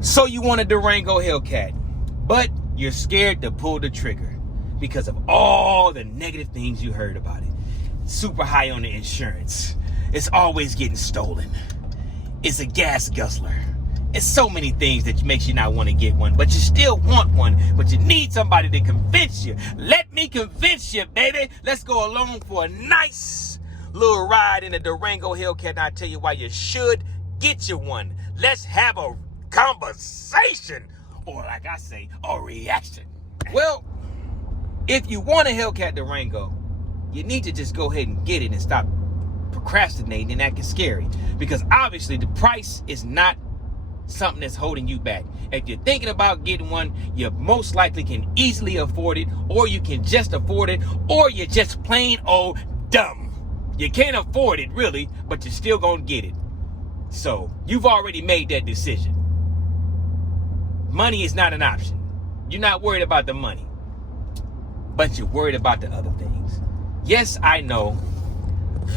So you want a Durango Hellcat, but you're scared to pull the trigger because of all the negative things you heard about it. Super high on the insurance. It's always getting stolen. It's a gas guzzler. It's so many things that makes you not want to get one, but you still want one, but you need somebody to convince you. Let me convince you, baby. Let's go along for a nice little ride in a Durango Hellcat, and I'll tell you why you should get you one. Let's have a conversation, or like I say, a reaction. Well, if you want a Hellcat Durango, you need to just go ahead and get it and stop procrastinating and acting scary, because obviously the price is not something that's holding you back. If you're thinking about getting one, you most likely can easily afford it, or you can just afford it, or you're just plain old dumb. You can't afford it really, but you're still gonna get it. So you've already made that decision. Money is not an option. You're not worried about the money, but you're worried about the other things. Yes, I know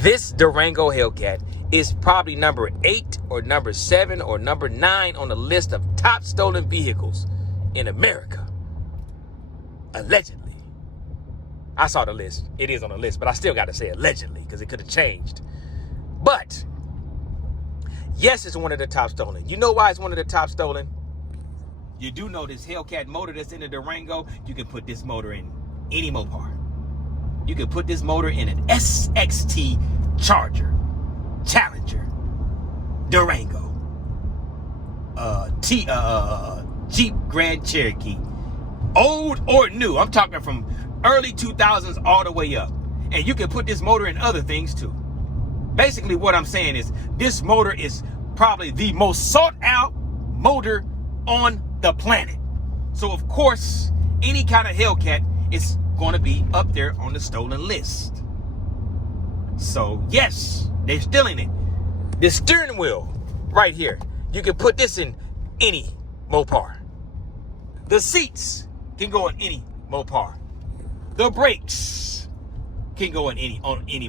this Durango Hellcat is probably number 8 or number 7 or number 9 on the list of top stolen vehicles in America. Allegedly. I saw the list. It is on the list, but I still got to say allegedly because it could have changed. But yes, it's one of the top stolen. You know why it's one of the top stolen? You do know this Hellcat motor that's in the Durango, you can put this motor in any Mopar. You can put this motor in an SXT Charger, Challenger, Durango, Jeep Grand Cherokee, old or new. I'm talking from early 2000s all the way up. And you can put this motor in other things too. Basically what I'm saying is this motor is probably the most sought out motor on the planet. So of course, any kind of Hellcat is going to be up there on the stolen list. So yes, they're stealing it. The steering wheel right here, you can put this in any Mopar. The seats can go in any Mopar. The brakes can go in any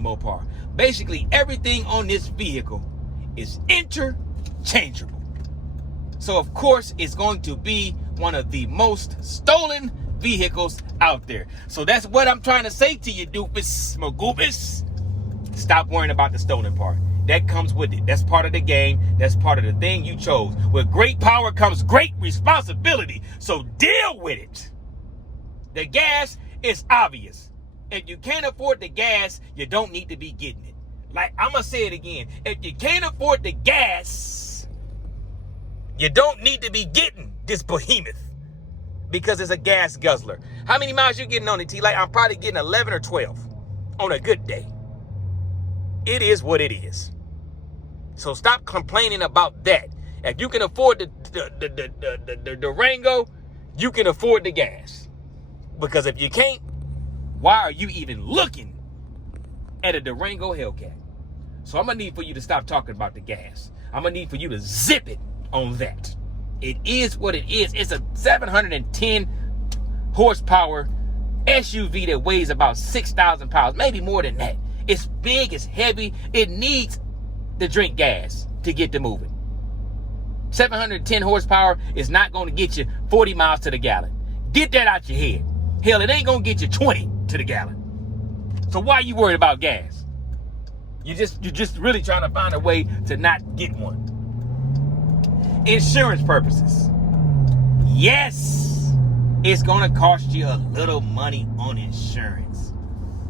Mopar. Basically everything on this vehicle is interchangeable. So of course it's going to be one of the most stolen vehicles out there. So that's what I'm trying to say to you, doofus, magoofus. Stop worrying about the stolen part. That comes with it. That's part of the game. That's part of the thing you chose. With great power comes great responsibility. So deal with it. The gas is obvious. If you can't afford the gas, you don't need to be getting it. Like, I'm going to say it again. If you can't afford the gas, you don't need to be getting this behemoth, because it's a gas guzzler. How many miles you getting on it, T? Like, I'm probably getting 11 or 12 on a good day. It is what it is. So stop complaining about that. If you can afford the Durango, you can afford the gas. Because if you can't, why are you even looking at a Durango Hellcat? So I'm going to need for you to stop talking about the gas. I'm going to need for you to zip it on that. It is what it is. It's a 710 horsepower SUV that weighs about 6,000 pounds, maybe more than that. It's big, it's heavy. It needs to drink gas to get to moving. 710 horsepower is not going to get you 40 miles to the gallon. Get that out your head. Hell, it ain't going to get you 20 to the gallon. So why are you worried about gas? You're just really trying to find a way to not get one. Insurance purposes. Yes, it's going to cost you a little money on insurance.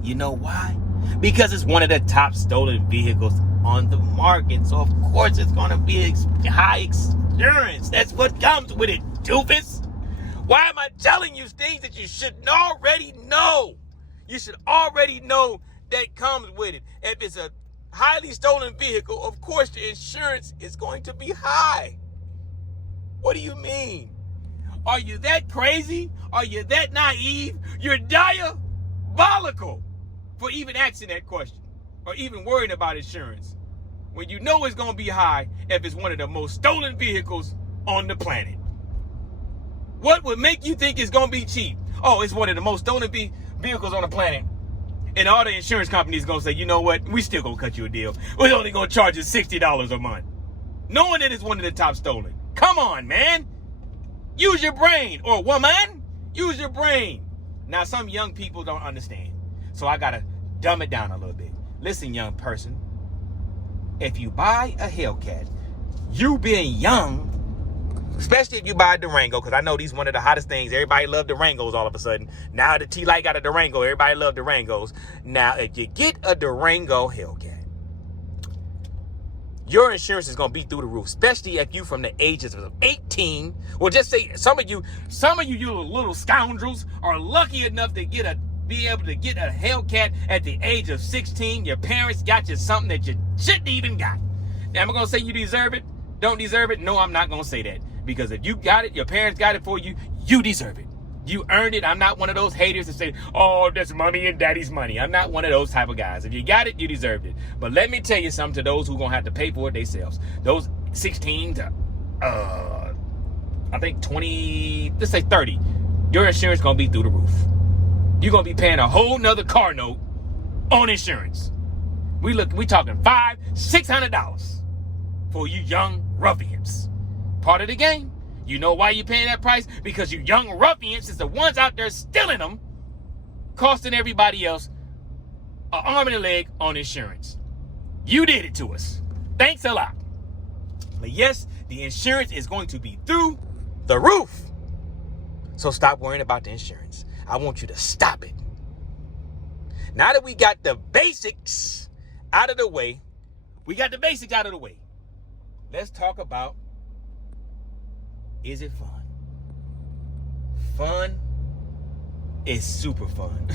You know why? Because it's one of the top stolen vehicles on the market. So of course it's going to be high insurance. That's what comes with it, doofus. Why am I telling you things that you should already know? You should already know that comes with it. If it's a highly stolen vehicle, of course the insurance is going to be high. What do you mean? Are you that crazy? Are you that naive? You're diabolical for even asking that question or even worrying about insurance when you know it's going to be high if it's one of the most stolen vehicles on the planet. What would make you think it's going to be cheap? Oh, it's one of the most stolen vehicles on the planet. And all the insurance companies going to say, you know what? We still going to cut you a deal. We're only going to charge you $60 a month. Knowing that it's one of the top stolen. Come on, man. Use your brain. Or woman, use your brain. Now, some young people don't understand. So I got to dumb it down a little bit. Listen, young person. If you buy a Hellcat, you being young, especially if you buy a Durango, because I know these one of the hottest things. Everybody love Durangos all of a sudden. Now the T-Light got a Durango. Everybody love Durangos. Now, if you get a Durango Hellcat, your insurance is going to be through the roof, especially if you from the ages of 18. Well, just say some of you little scoundrels are lucky enough to be able to get a Hellcat at the age of 16. Your parents got you something that you shouldn't even got. Now, am I going to say you deserve it? Don't deserve it? No, I'm not going to say that. Because if you got it, your parents got it for you, you deserve it. You earned it. I'm not one of those haters that say, oh, that's mommy and daddy's money. I'm not one of those type of guys. If you got it, you deserved it. But let me tell you something to those who going to have to pay for it themselves. Those 16 to, I think 20, let's say 30, your insurance going to be through the roof. You're going to be paying a whole nother car note on insurance. We talking $500, $600 for you young ruffians. Part of the game. You know why you're paying that price? Because you young ruffians is the ones out there stealing them, costing everybody else an arm and a leg on insurance. You did it to us. Thanks a lot. But yes, the insurance is going to be through the roof. So stop worrying about the insurance. I want you to stop it. Now that we got the basics out of the way, let's talk about, is it fun? Fun is super fun.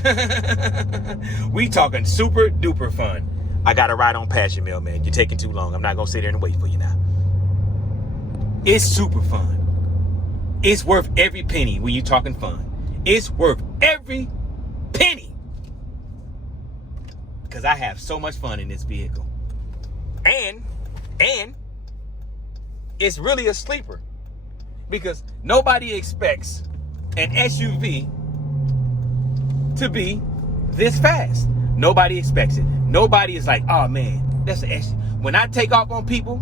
We talking super duper fun. I got to ride on past you, mailman. You're taking too long. I'm not going to sit there and wait for you now. It's super fun. It's worth every penny when you're talking fun. It's worth every penny. Because I have so much fun in this vehicle. And it's really a sleeper. Because nobody expects an SUV to be this fast. Nobody expects it. Nobody is like, oh man, that's an SUV. When I take off on people,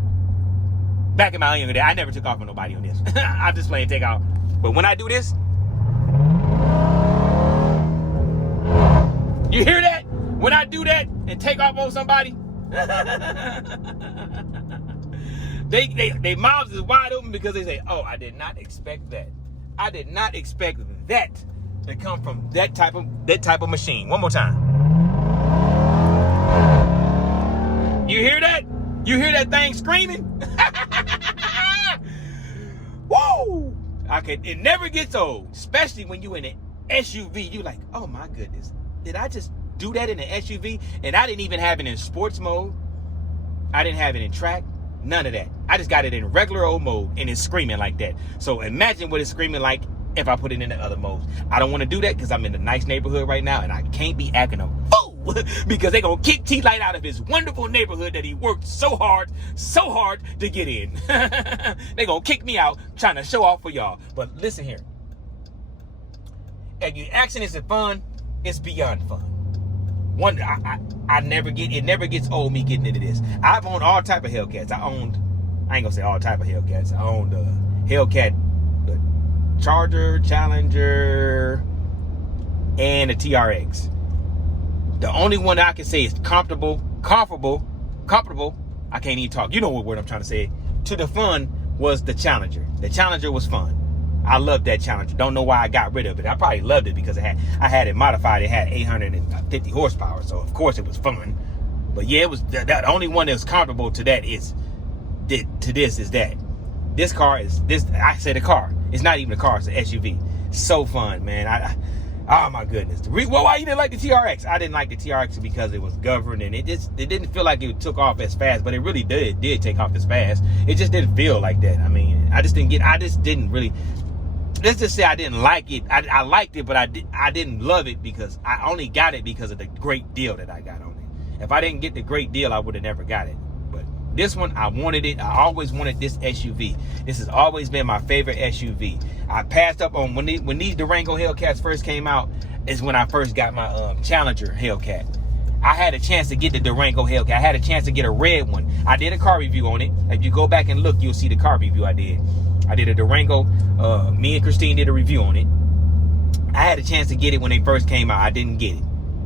back in my younger day, I never took off on nobody on this. I'm just playing take off. But when I do this, you hear that? When I do that and take off on somebody, They mouths is wide open because they say, oh, I did not expect that. I did not expect that to come from that type of machine. One more time. You hear that? You hear that thing screaming? Woo! It never gets old, especially when you in an SUV. You like, oh my goodness, did I just do that in an SUV? And I didn't even have it in sports mode. I didn't have it in track. None of that. I just got it in regular old mode and it's screaming like that. So imagine what it's screaming like if I put it in the other modes. I don't want to do that because I'm in a nice neighborhood right now and I can't be acting a fool because they're going to kick T-Light out of his wonderful neighborhood that he worked so hard to get in. They're going to kick me out trying to show off for y'all. But listen here. If you're asking, is it fun? It's beyond fun. It never gets old me getting into this. I've owned all type of Hellcats. I ain't gonna say all type of Hellcats. I owned a Hellcat, a Charger, Challenger, and a TRX. The only one that I can say is comfortable. I can't even talk. You know what word I'm trying to say. To the fun was the Challenger. The Challenger was fun. I loved that Challenger. Don't know why I got rid of it. I probably loved it because I had it modified. It had 850 horsepower, so of course it was fun. But yeah, it was the only one that was comparable to that is that. This car is this. I say the car. It's not even a car. It's an SUV. So fun, man. Oh my goodness. Why you didn't like the TRX? I didn't like the TRX because it was governed and it didn't feel like it took off as fast, but it really did take off as fast. It just didn't feel like that. I mean, I just didn't really. Let's just say I didn't like it. I liked it, but I didn't love it because I only got it because of the great deal that I got on it. If I didn't get the great deal, I would have never got it. But this one, I wanted it. I always wanted this SUV. This has always been my favorite SUV. I passed up on when these Durango Hellcats first came out is when I first got my Challenger Hellcat. I had a chance to get the Durango Hellcat. I had a chance to get a red one. I did a car review on it. If you go back and look, you'll see the car review I did. I did a Durango. Me and Christine did a review on it. I had a chance to get it when they first came out. I didn't get it.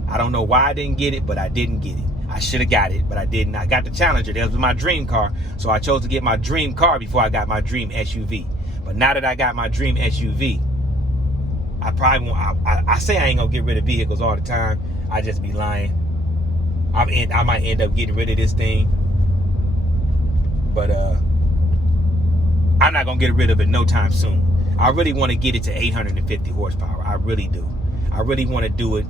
I don't know why I didn't get it, but I didn't get it. I should have got it, but I didn't. I got the Challenger. That was my dream car. So I chose to get my dream car before I got my dream SUV. But now that I got my dream SUV, I probably won't. I say I ain't gonna get rid of vehicles all the time. I just be lying. I might end up getting rid of this thing. But I'm not gonna get rid of it no time soon. I really want to get it to 850 horsepower. I really do. I really want to do it.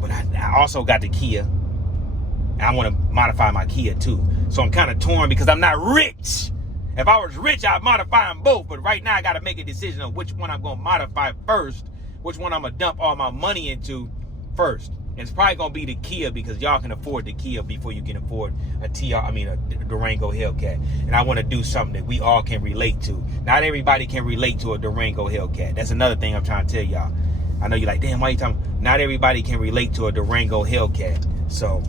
But I also got the Kia. And I want to modify my Kia too. So I'm kind of torn because I'm not rich. If I was rich, I'd modify them both. But right now, I got to make a decision on which one I'm going to modify first. Which one I'm going to dump all my money into first. And it's probably going to be the Kia because y'all can afford the Kia before you can afford a Durango Hellcat. And I want to do something that we all can relate to. Not everybody can relate to a Durango Hellcat. That's another thing I'm trying to tell y'all. I know you're like, damn, why you talking? Not everybody can relate to a Durango Hellcat. So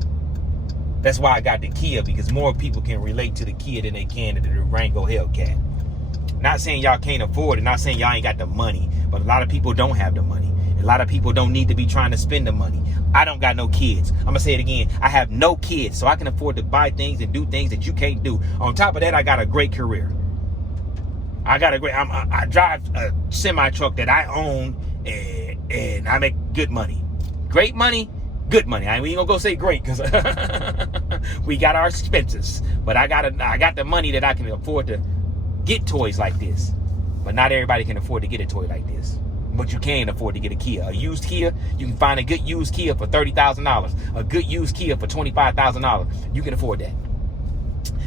that's why I got the Kia, because more people can relate to the Kia than they can to the Durango Hellcat. Not saying y'all can't afford it. Not saying y'all ain't got the money. But a lot of people don't have the money. A lot of people don't need to be trying to spend the money. I don't got no kids. I'm going to say it again. I have no kids. So I can afford to buy things and do things that you can't do. On top of that, I got a great career. I drive a semi-truck that I own, and I make good money. Great money, good money. We ain't gonna go say great because we got our expenses. But I got the money that I can afford to get toys like this. But not everybody can afford to get a toy like this. But you can afford to get a Kia. A used Kia, you can find a good used Kia for $30,000. A good used Kia for $25,000. You can afford that.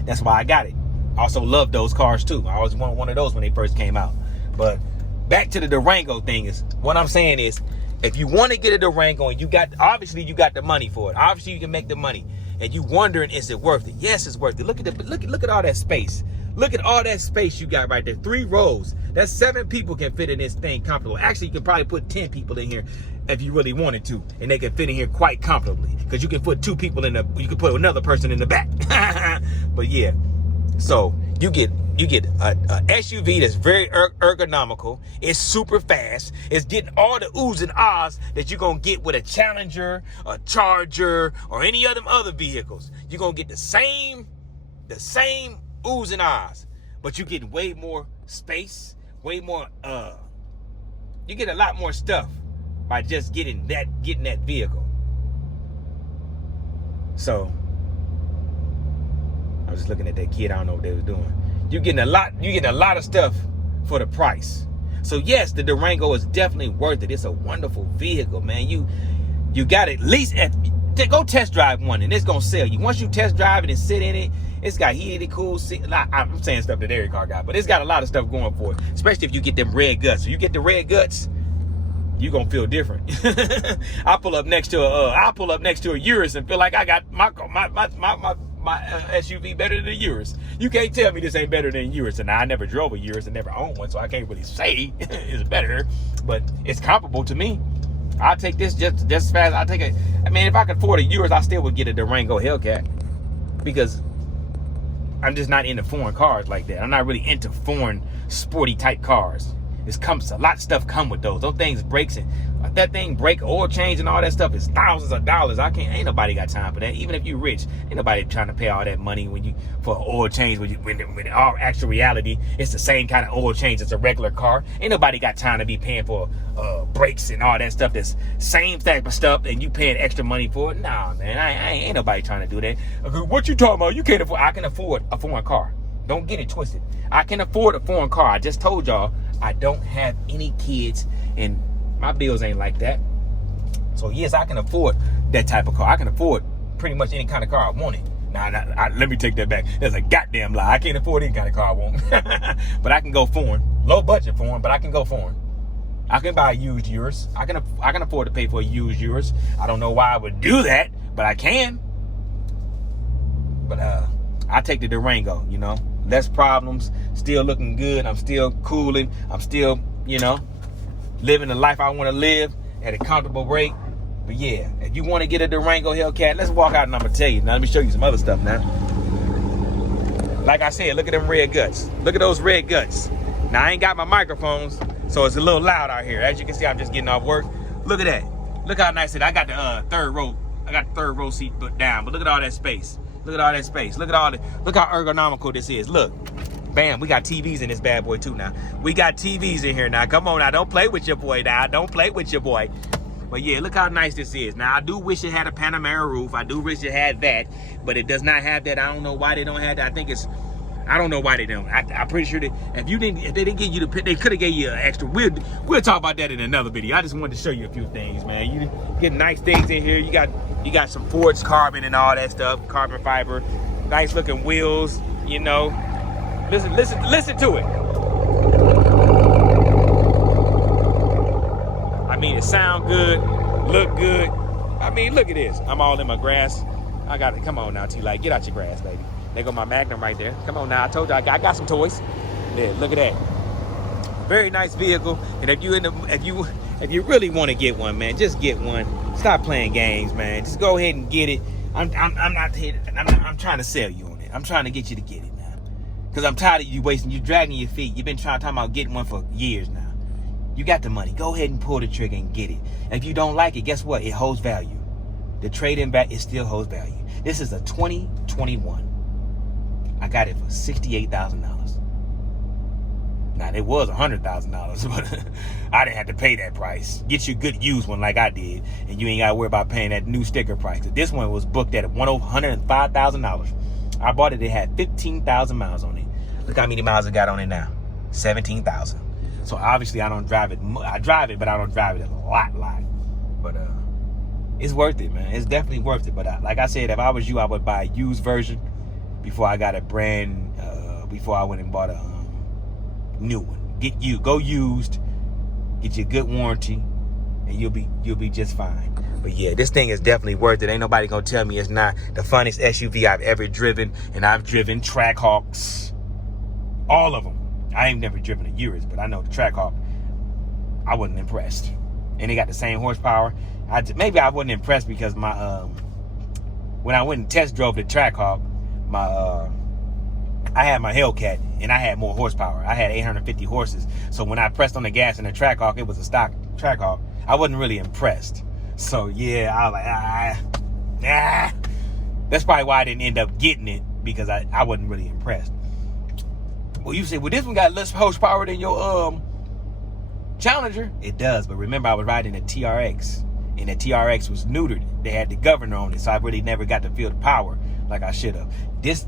That's why I got it. I also love those cars too. I always wanted one of those when they first came out. But back to the Durango thing is, what I'm saying is, if you want to get a Durango and obviously you got the money for it. Obviously you can make the money. And you wondering, is it worth it? Yes, it's worth it. Look at all that space. Look at all that space you got right there. 3 rows. That's 7 people can fit in this thing comfortable. Actually, you can probably put 10 people in here if you really wanted to, and they can fit in here quite comfortably. Because you can put 2 people you can put another person in the back. But yeah, so you get a SUV that's very ergonomical. It's super fast. It's getting all the oohs and ahs that you're gonna get with a Challenger, a Charger, or any of them other vehicles. You're gonna get the same oohs and ahs, but you get way more space, way more. You get a lot more stuff by just getting that vehicle. So I was just looking at that kid. I don't know what they was doing. You're getting a lot of stuff for the price. So yes, the Durango is definitely worth it. It's a wonderful vehicle, man. You got at least go test drive one, and it's gonna sell you. Once you test drive it and sit in it, it's got heated, cool seat. I'm saying stuff that every car got, but it's got a lot of stuff going for it. Especially if you get them red guts. If you get the red guts, you gonna feel different. I pull up next to a Urus and feel like I got my SUV better than a Urus. You can't tell me this ain't better than a Urus. And I never drove a Urus and never owned one, so I can't really say it's better, but it's comparable to me. I'll take this just as fast. I'll take it. I mean, if I could afford a Urus, I still would get a Durango Hellcat, because I'm just not into foreign cars like that. I'm not really into foreign sporty type cars. A lot of stuff come with those. Those things breaks, and that thing break, oil change and all that stuff is thousands of dollars. Ain't nobody got time for that. Even if you rich, ain't nobody trying to pay all that money for oil change when in all actual reality, it's the same kind of oil change as a regular car. Ain't nobody got time to be paying for brakes and all that stuff. That's same type of stuff, and you paying extra money for it. Nah, man, ain't nobody trying to do that. What you talking about? You can't afford. I can afford a foreign car. Don't get it twisted. I can afford a foreign car. I just told y'all I don't have any kids and my bills ain't like that. So yes, I can afford that type of car. I can afford pretty much any kind of car I wanted. Let me take that back. That's a goddamn lie. I can't afford any kind of car I want. But I can go foreign. Low budget foreign, but I can go foreign. I can buy a used Urus. I can afford to pay for a used Urus. I don't know why I would do that, but I can. But I take the Durango, less problems, still looking good. I'm still cooling. I'm still, living the life I want to live at a comfortable rate. But yeah, if you want to get a Durango Hellcat, let's walk out and I'm going to tell you. Now, let me show you some other stuff now. Like I said, look at them red guts. Look at those red guts. Now, I ain't got my microphones, so it's a little loud out here. As you can see, I'm just getting off work. Look at that. Look how nice it is. I got the third row. I got the third row seat put down, but look at all that space. Look at all that space. Look how ergonomical this is. Look. Bam, we got TVs in this bad boy too now. We got TVs in here now. Come on now, don't play with your boy now. Don't play with your boy. But yeah, look how nice this is. Now, I do wish it had a Panamera roof. I do wish it had that, but it does not have that. I don't know why they don't have that. I don't know why they don't. I'm pretty sure that if they didn't give you the, they could have gave you an extra. We'll talk about that in another video. I just wanted to show you a few things, man. You get nice things in here. You got some forged carbon and all that stuff, carbon fiber, nice looking wheels. You know, listen to it. I mean, it sound good, look good. I mean, look at this. I'm all in my grass. I got it. Come on now, T-Light. Get out your grass, baby. There go my Magnum right there. Come on now. I told you I got some toys. Yeah, look at that. Very nice vehicle. And if you really want to get one, man, just get one. Stop playing games, man. Just go ahead and get it. I'm trying to sell you on it. I'm trying to get you to get it, man. Because I'm tired of you dragging your feet. You've been talking about getting one for years now. You got the money. Go ahead and pull the trigger and get it. If you don't like it, guess what? It holds value. The trade-in back, it still holds value. This is a 2021. I got it for $68,000. Now, it was $100,000, but I didn't have to pay that price. Get you a good used one like I did, and you ain't got to worry about paying that new sticker price. This one was booked at $105,000. I bought it. It had 15,000 miles on it. Look how many miles it got on it now. 17,000. So obviously I don't drive it. I drive it, but I don't drive it a lot. But it's worth it, man. It's definitely worth it. But like I said, if I was you, I would buy a used version before I got a before I went and bought a new one. Go used, get you a good warranty, and you'll be just fine. But yeah, this thing is definitely worth it. Ain't nobody gonna tell me it's not the funnest SUV I've ever driven. And I've driven Trackhawks, all of them. I ain't never driven a Urus, but I know the Trackhawk. I wasn't impressed, and they got the same horsepower. Maybe I wasn't impressed because my when I went and test drove the Trackhawk, I had my Hellcat and I had more horsepower. I had 850 horses. So when I pressed on the gas in the Trackhawk, it was a stock Trackhawk. I wasn't really impressed. So yeah, I was like, that's probably why I didn't end up getting it, because I wasn't really impressed. Well, you say, well, this one got less horsepower than your Challenger. It does, but remember, I was riding a TRX, and the TRX was neutered. They had the governor on it, so I really never got to feel the power like I should have.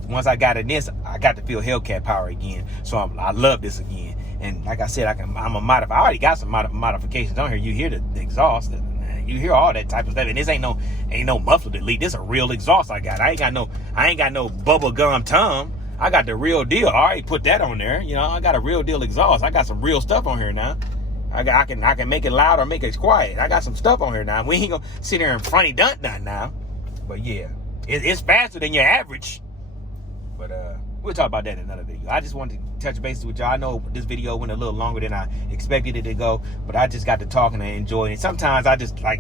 Once I got in this, I got to feel Hellcat power again. So I love this again. And like I said, I'm a modify. I already got some modifications on here. You hear the exhaust, you hear all that type of stuff. And this ain't no muffler delete. This is a real exhaust I got. I ain't got no bubble gum Tom. I got the real deal. I already put that on there. You know, I got a real deal exhaust. I got some real stuff on here now. I can make it loud or make it quiet. I got some stuff on here now. We ain't gonna sit there and funny dun now. But yeah, it's faster than your average. But we'll talk about that in another video. I just wanted to touch bases with y'all. I know this video went a little longer than I expected it to go, but I just got to talking and enjoying it. Sometimes I just my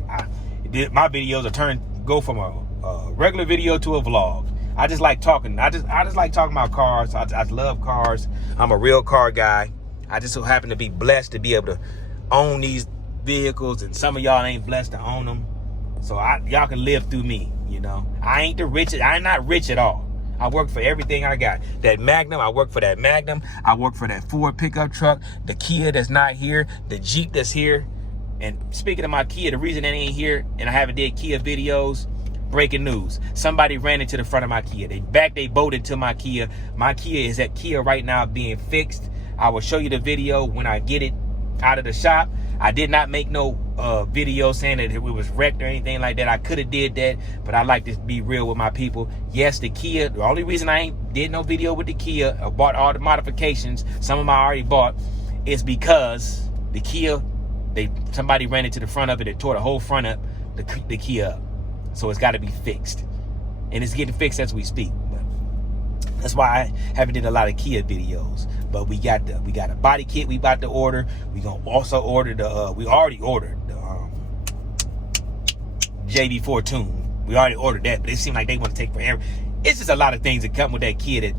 videos go from a regular video to a vlog. I just like talking. I just like talking about cars. I love cars. I'm a real car guy. I just so happen to be blessed to be able to own these vehicles, and some of y'all ain't blessed to own them. So y'all can live through me, you know. I ain't the richest. I'm not rich at all. I work for everything I got. That Magnum, I work for that Magnum. I work for that Ford pickup truck, the Kia that's not here, the Jeep that's here. And speaking of my Kia, the reason that ain't here and I haven't did Kia videos, breaking news. Somebody ran into the front of my Kia. They bolted to my Kia. My Kia is at Kia right now being fixed. I will show you the video when I get it out of the shop. I did not make no video saying that it was wrecked or anything like that. I could have did that, but I like to be real with my people. Yes, the Kia, the only reason I ain't did no video with the Kia or bought all the modifications, some of them I already bought, is because the Kia, somebody ran into the front of it and tore the whole front up, the Kia up. So it's got to be fixed, and it's getting fixed as we speak. But that's why I haven't did a lot of Kia videos. But we got a body kit we about to order. We gonna also order we already ordered the JB4 Tune. We already ordered that, but it seemed like they want to take forever. It's just a lot of things that come with that Kia that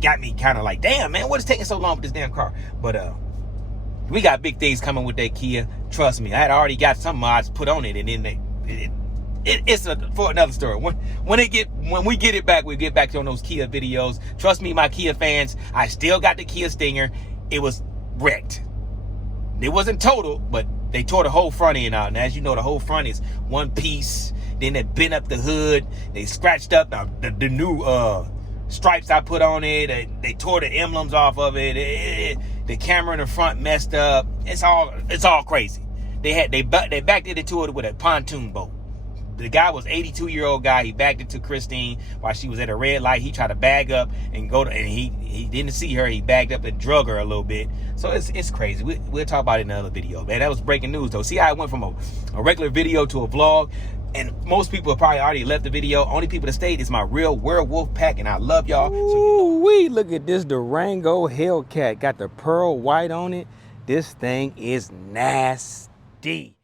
got me kind of like, damn, man, what is taking so long with this damn car? But we got big things coming with that Kia. Trust me, I had already got some mods put on it, and then it's for another story. When we get it back, we get back on those Kia videos. Trust me, my Kia fans, I still got the Kia Stinger. It was wrecked. It wasn't total, but they tore the whole front end out. And as you know, the whole front is one piece. Then they bent up the hood. They scratched up the new stripes I put on it. They tore the emblems off of it. The camera in the front messed up. It's all crazy. They backed it into it with a pontoon boat. The guy was 82-year-old guy. He backed it to Christine while she was at a red light. He tried to bag up and and he didn't see her. He bagged up and drug her a little bit. So it's crazy. We'll talk about it in another video, man. That was breaking news, though. See how it went from a regular video to a vlog? And most people have probably already left the video. Only people that stayed is my real werewolf pack, and I love y'all. Ooh-wee, look at this Durango Hellcat. Got the pearl white on it. This thing is nasty.